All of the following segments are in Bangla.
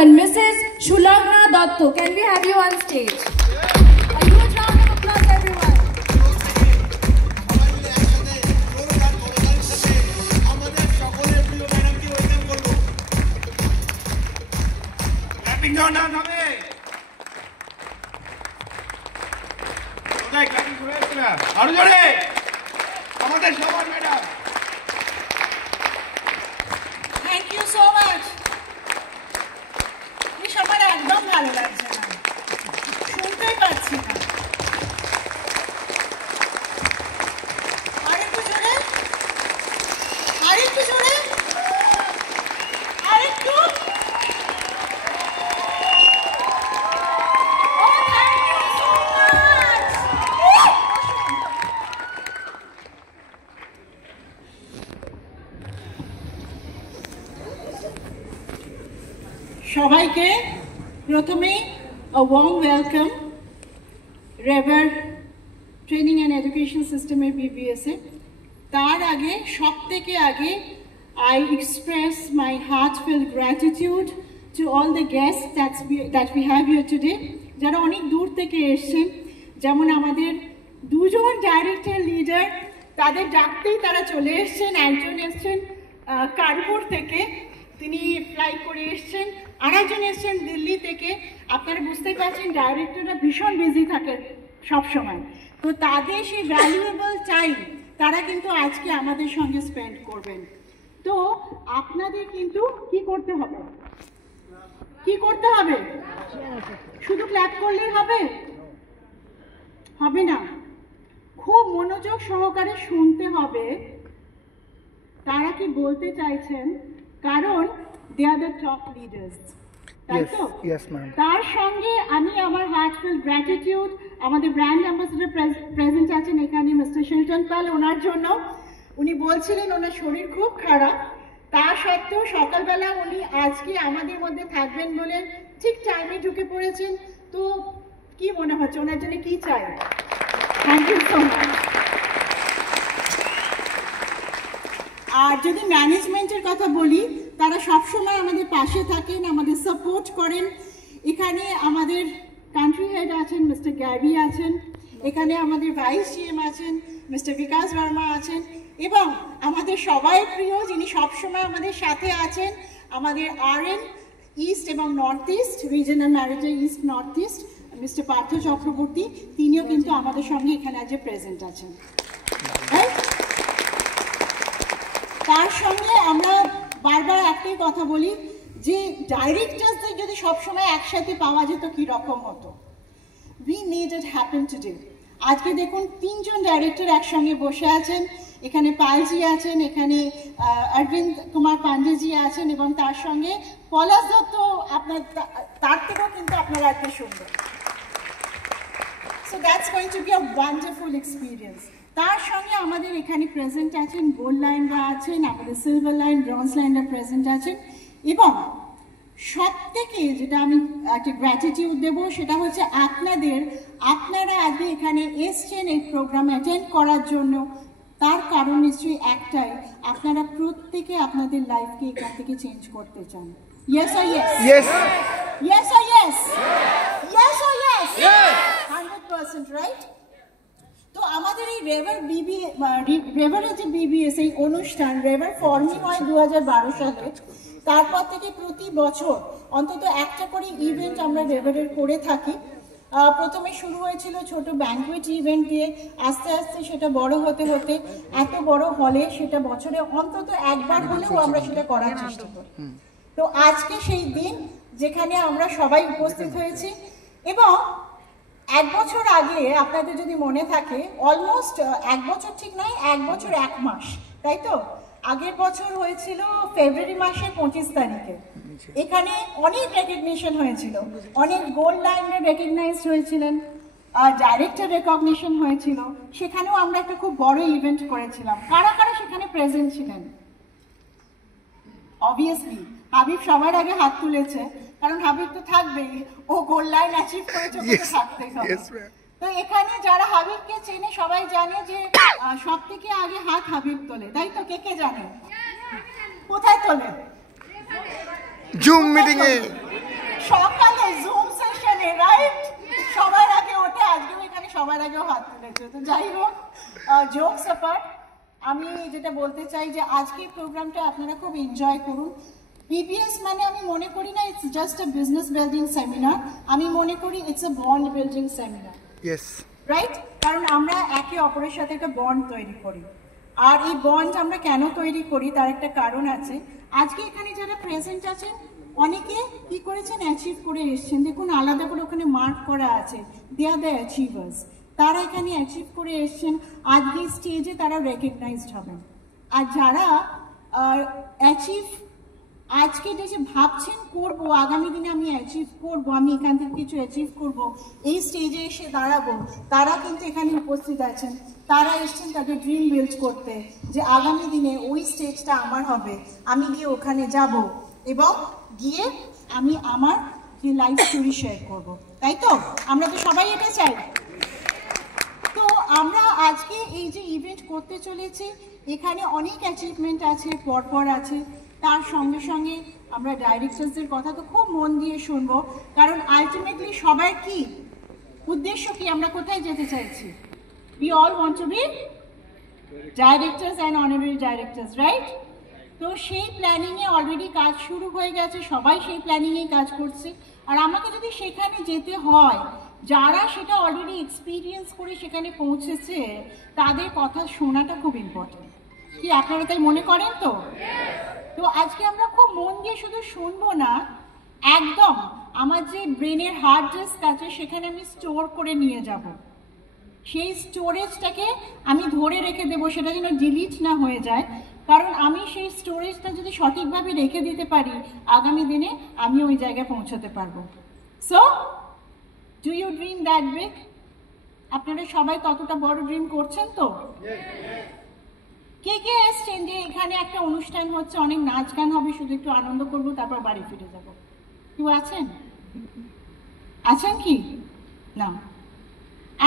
And Mrs. Shulagna Datto, can we have you on stage? A huge round of applause, everyone. Clapping down now, Name. Clapping for Arjore. Amader Shobar madam. Thank you so much. আমার একদম ভালো লাগছে না, শুনতেই পাচ্ছি না। আরেকটু জোরে, আরেকটু জোরে, আরেকটু। সবাইকে প্রথমে a warm welcome Rever Training and Education System এর BBS এ। তার আগে সবথেকে আগে I express my heartfelt gratitude to all the guests that we have here today, যারা অনেক দূর থেকে এসেছেন। যেমন আমাদের দুজন ডাইরেক্টর লিডার, তাদের ডাকতেই তারা চলে এসেছেন। একজন এসেছেন কানপুর থেকে, তিনি ফ্লাই করে এসেছেন, আরেকজন এসেছেন দিল্লি থেকে। আপনারা বুঝতেই পারছেন ডাইরেক্টররা ভীষণ বিজি থাকেন সবসময়, তো তাদের সেই ভ্যালুয়েবল টাইম তারা কিন্তু আজকে আমাদের সঙ্গে স্পেন্ড করবেন। তো আপনাদের কিন্তু কি করতে হবে, কি করতে হবে? শুধু ক্ল্যাপ করলেই হবে? হবে না, খুব মনোযোগ সহকারে শুনতে হবে তারা কি বলতে চাইছেন, কারণ they are the top leaders, তাই তো? Yes, ma'am. তার সঙ্গে আমি আমার হার্টফেল গ্র্যাটিটিউড আমাদের ব্র্যান্ড অ্যাম্বাসেডর প্রেজেন্ট আছেন এখানে মিস্টার শিলটন পাল, ওনার জন্য। উনি বলছিলেন ওনার শরীর খুব খারাপ, তা সত্ত্বেও সকালবেলা উনি আজকে আমাদের মধ্যে থাকবেন বলে ঠিক টাইমে ঢুকে পড়েছেন। তো কি মনে হচ্ছে ওনার জন্য কি চাই? Thank you so much. আর যদি ম্যানেজমেন্টের কথা বলি, তারা সবসময় আমাদের পাশে থাকেন, আমাদের সাপোর্ট করেন। এখানে আমাদের কান্ট্রি হেড আছেন মিস্টার গ্যাবি আছেন, এখানে আমাদের ভাইস জিএম আছেন মিস্টার বিকাশ বর্মা আছেন, এবং আমাদের সবাই প্রিয় যিনি সবসময় আমাদের সাথে আছেন, আমাদের আরএন ইস্ট এবং north east regional manager east north east mister Partha Chakraborty, তিনিও কিন্তু আমাদের সঙ্গে এখানে আজ প্রেজেন্ট আছেন। তার সঙ্গে আমরা বারবার একটাই কথা বলি যে ডাইরেক্টরসদের যদি সবসময় একসাথে পাওয়া যেত কি রকম হতো। We made it happen today. আজকে দেখুন তিনজন ডাইরেক্টর একসঙ্গে বসে আছেন, এখানে পালজি আছেন, এখানে অরবিন্দ কুমার পান্ডেজি আছেন, এবং তার সঙ্গে পলাশ দত্ত, আপনার তার থেকেও কিন্তু আপনারা আজকে শুনবেন। So that's going to be a wonderful experience. তার সঙ্গে আমাদের এখানে প্রেজেন্ট আছেন গোল্ড লাইনরা আছেন, আমাদের সিলভার লাইন ব্রঞ্জ লাইনরা প্রেজেন্ট আছেন, এবং সব থেকে যেটা আমি একটা গ্র্যাটিটিউড দেবো সেটা হচ্ছে আপনারা আজকে এখানে এসছেন এই প্রোগ্রাম অ্যাটেন্ড করার জন্য। তার কারণ নিশ্চয়ই একটাই, আপনারা প্রত্যেকে আপনাদের লাইফকে এখান থেকে চেঞ্জ করতে চান। Yes or yes? Yes. Yes or yes? Yes or yes? 100% right. তো আমাদের এই রেভারের যে বিবিএস এই অনুষ্ঠান রেভার ফর্মই হয় 2012 সালে। তারপর থেকে প্রতি বছর অন্তত একটা করে ইভেন্ট আমরা রেভারের করে থাকি। প্রথমে শুরু হয়েছিল ছোট ব্যাঙ্কুয়েট ইভেন্ট দিয়ে, আস্তে আস্তে সেটা বড় হতে হতে এত বড় হলে সেটা বছরে অন্তত একবার হলেও আমরা সেটা করার চেষ্টা করি। তো আজকে সেই দিন যেখানে আমরা সবাই উপস্থিত হয়েছি, এবং এক বছর আগে আপনাদের যদি মনে থাকে, অলমোস্ট এক বছর ঠিক নয়, এক বছর এক মাস, তাই তো? আগের বছর হয়েছিল ফেব্রুয়ারি মাসের 25 তারিখে। এখানে অনেক রেকগনিশন হয়েছিল, অনেক গোল্ড লাইনের রেকগনাইজড হয়েছিলেন, ডাইরেক্টর রেকগনিশন হয়েছিল। সেখানেও আমরা একটা খুব বড় ইভেন্ট করেছিলাম। কারা কারা সেখানে প্রেজেন্ট ছিলেন? অবভিয়াসলি হাবিব সবার আগে হাত তুলেছে, কারণ হাবিব তো থাকবেই, ও গোল্ড লাইন অ্যাচিভ করেছে, ওকে তো থাকতেই হবে। তো এখানে যারা হাবিবকে চেনে সবাই জানে যে সব থেকে আগে হাত হাবিব তোলে, তাই তো? কে কে জানে? কোথায় তোলে? জুম মিটিং এ। সকালে জুম সেশনে রাইট সবার আগে ওঠে, আজকেও এখানে সবার আগেও হাত তুলেছে। তো যাই হোক, জোকস অ্যাপার্ট, আমি যেটা বলতে চাই যে আজকের প্রোগ্রামটা আপনারা খুব এনজয় করুন। বিবিএস মানে আমি মনে করি না it's just a business building seminar, আমি মনে করি it's a bond building seminar. Yes, right, কারণ আমরা একে অপরের সাথে একটা বন্ড তৈরি করি। আর এই বন্ড আমরা কেন তৈরি করি তার একটা কারণ আছে। আজকে এখানে যারা প্রেজেন্ট আছেন অনেকে কি করেছেন, অ্যাচিভ করে এসছেন। দেখুন আলাদা করে ওখানে মার্ক করা আছে, দে আর দ্য অ্যাচিভার্স। তারা এখানে অ্যাচিভ করে এসছেন, আজকে স্টেজে তারা রেকগনাইজড হবেন। আর যারা অ্যাচিভ আজকে যে ভাবছেন করবো, আগামী দিনে আমি অ্যাচিভ করবো, আমি এখান থেকে কিছু অ্যাচিভ করবো, এই স্টেজে এসে দাঁড়াবো, তারা কিন্তু এখানে উপস্থিত আছেন। তারা এসছেন তাদের ড্রিম বিল্ড করতে, যে আগামী দিনে ওই স্টেজটা আমার হবে, আমি গিয়ে ওখানে যাব এবং গিয়ে আমি আমার যে লাইফ স্টোরি শেয়ার করবো। তাই তো আমরা তো সবাই এটা চাই। তো আমরা আজকে এই যে ইভেন্ট করতে চলেছি, এখানে অনেক অ্যাচিভমেন্ট আছে, পরপর আছে। তার সঙ্গে সঙ্গে আমরা ডাইরেক্টরসদের কথা তো খুব মন দিয়ে শুনবো, কারণ আলটিমেটলি সবার কি উদ্দেশ্য, কি আমরা কোথায় যেতে চাইছি? We all want to be directors and honorary directors, right? তো সেই প্ল্যানিংয়ে অলরেডি কাজ শুরু হয়ে গেছে, সবাই সেই প্ল্যানিংয়েই কাজ করছে। আর আমাকে যদি সেখানে যেতে হয়, যারা সেটা অলরেডি এক্সপিরিয়েন্স করে সেখানে পৌঁছেছে, তাদের কথা শোনাটা খুব ইম্পর্টেন্ট। কি আপনারা তাই মনে করেন? তো তো আজকে আমরা খুব মন দিয়ে শুধু শুনবো না, একদম আমার যে ব্রেনের হার্ড ডিস্ক আছে সেখানে আমি স্টোর করে নিয়ে যাব। সেই স্টোরেজটাকে আমি ধরে রেখে দেবো, সেটা যেন ডিলিট না হয়ে যায়। কারণ আমি সেই স্টোরেজটা যদি সঠিকভাবে রেখে দিতে পারি, আগামী দিনে আমি ওই জায়গায় পৌঁছতে পারবো। So do you dream that big? আপনারা সবাই ততটা বড় ড্রিম করছেন তো? কে কে এসছেন যে এখানে একটা অনুষ্ঠান হচ্ছে, অনেক নাচ গান হবে, শুধু একটু আনন্দ করবো তারপর বাড়ি ফিরে যাব? কেউ আছেন? আছেন কি না?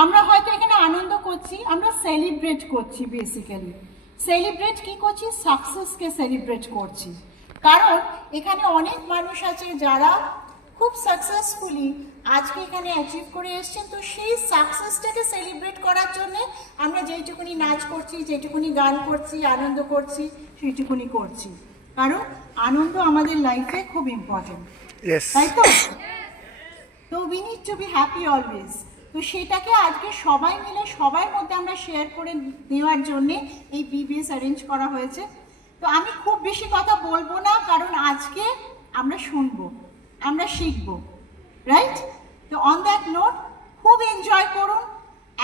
আমরা হয়তো এখানে আনন্দ করছি, আমরা সেলিব্রেট করছি। বেসিক্যালি সেলিব্রেট কি করছি? সাকসেসকে সেলিব্রেট করছি। কারণ এখানে অনেক মানুষ আছে যারা খুব সাকসেসফুলি আজকে এখানে অ্যাচিভ করে এসছেন। তো সেই সাকসেসটাকে সেলিব্রেট করার জন্য আমরা যেইটুকুনি নাচ করছি, যেটুকুনি গান করছি, আনন্দ করছি, সেইটুকুনি করছি। কারণ আনন্দ আমাদের লাইফে খুব ইম্পর্টেন্ট, তাই তো? তো we need to be happy always. তো সেটাকে আজকে সবাই মিলে সবার মধ্যে আমরা শেয়ার করে দেওয়ার জন্যে এই বিবিএস অ্যারেঞ্জ করা হয়েছে। তো আমি খুব বেশি কথা বলবো না, কারণ আজকে আমরা শুনবো, আমরা শিখবো, রাইট? তো অন দ্যাট নোট খুব এনজয় করুন,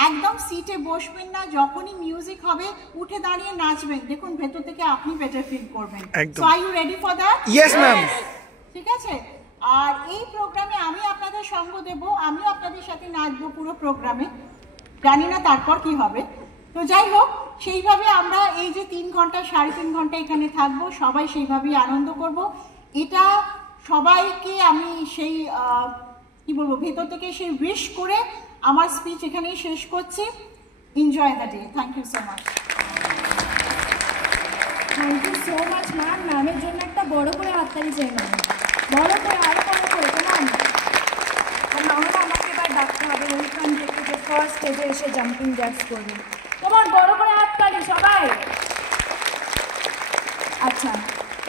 একদম সিটে বসবেন না, যখনই মিউজিক হবে উঠে দাঁড়িয়ে নাচবেন। দেখুন ভেতর থেকে আপনি বেটার ফিল করবেন। So are you ready for that? Yes ma'am. ঠিক আছে। আর এই প্রোগ্রামে আমি আপনাদের সঙ্গ দেব, আমিও আপনাদের সাথে নাচবো পুরো প্রোগ্রামে, জানি না তারপর কি হবে। তো যাই হোক, সেইভাবে আমরা এই যে 3 ঘন্টা 3.5 ঘন্টা এখানে থাকবো, সবাই সেইভাবেই আনন্দ করব। এটা সবাইকে আমি সেই কি বলবো, ভেতর থেকে সেই উইশ করে আমার স্পিচ এখানেই শেষ করছি। Enjoy the day. Thank you so much. Thank you so much ma'am. ম্যামের জন্য একটা বড় করে হাততালি চাই ম্যাম, বড় করে, আরো বড় করে। কেমন? আর নাহলে আমাকে এবার ডাকতে হবে ওইখান থেকে যে ফার্স্ট স্টেজে এসে জাম্পিং জ্যাক্স করবে। তোমার বড় করে হাততালি সবাই। আচ্ছা,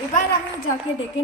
এবার আমি যাকে ডেকে